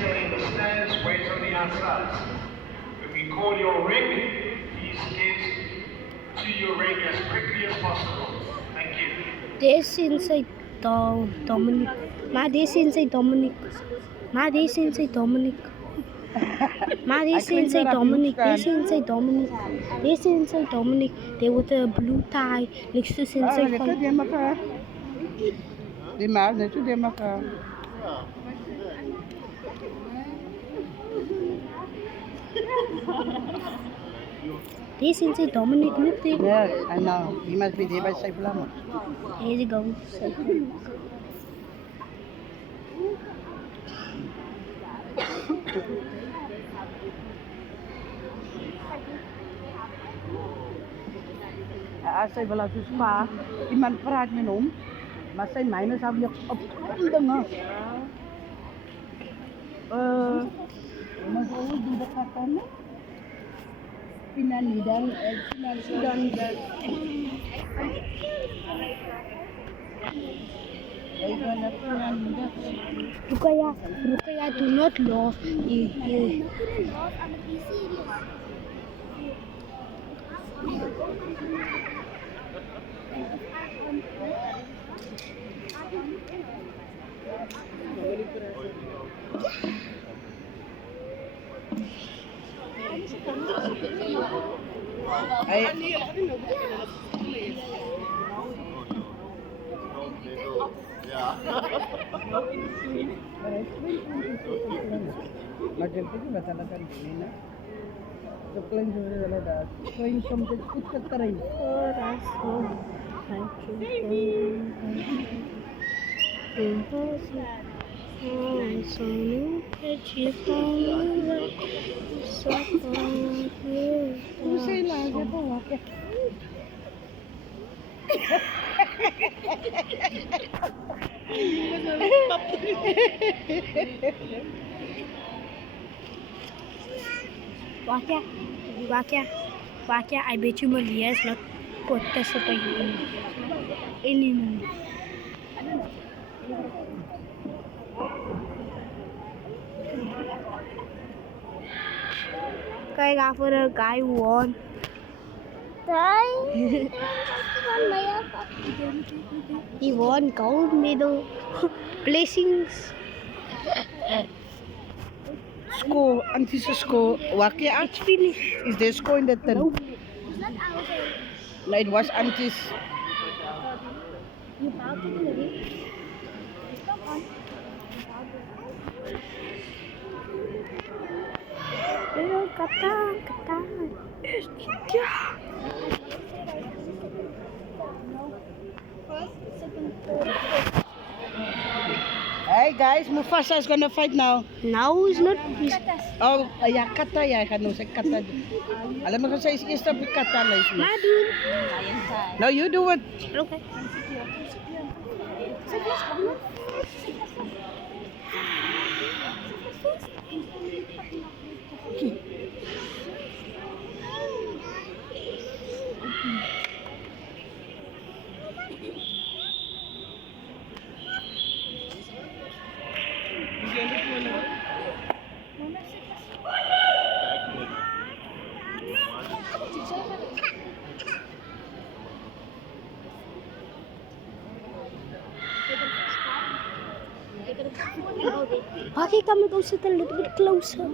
stay in the stands, wait on the outside. When we call your ring, please get to your ring as quickly as possible. Thank you. This inside Dominic. Ma, this inside Dominic. Ma, this inside Dominic. Ma, this inside Dominic. This inside Dominic. This inside Dominic. They with the blue tie. Next to inside. Die maal net toe die mekaar. This inside Dominic. Look there. Yes, I know. He must be there by Saif Lama. Here you go. As sy wil as spa, iemand praat met hom, maar sy myne sal weer op dinge. Mas always do the katana. Pinanidan, pinanidan. Rukaya, do not laugh. Macam tu juga talagang din na. So plain juga talaga. So yung something put taray. Oh, that's good. Thank you. Usay lagi po wak. Wakya, I bet you Malia is not participating anymore. Guys, after a guy who won. He won gold medal. Blessings. Score, antes score, wakia. It's finished. Is there score in the ten? Nope. No, it was antes. Kata. Hey guys, Mufasa is gonna fight now. No, it's not. Oh, yeah, kata ya kan usah kata. Alam mo sa isa kata lah isma. Madu. Now you do it. Okay. Okay, come and go sit a little bit closer.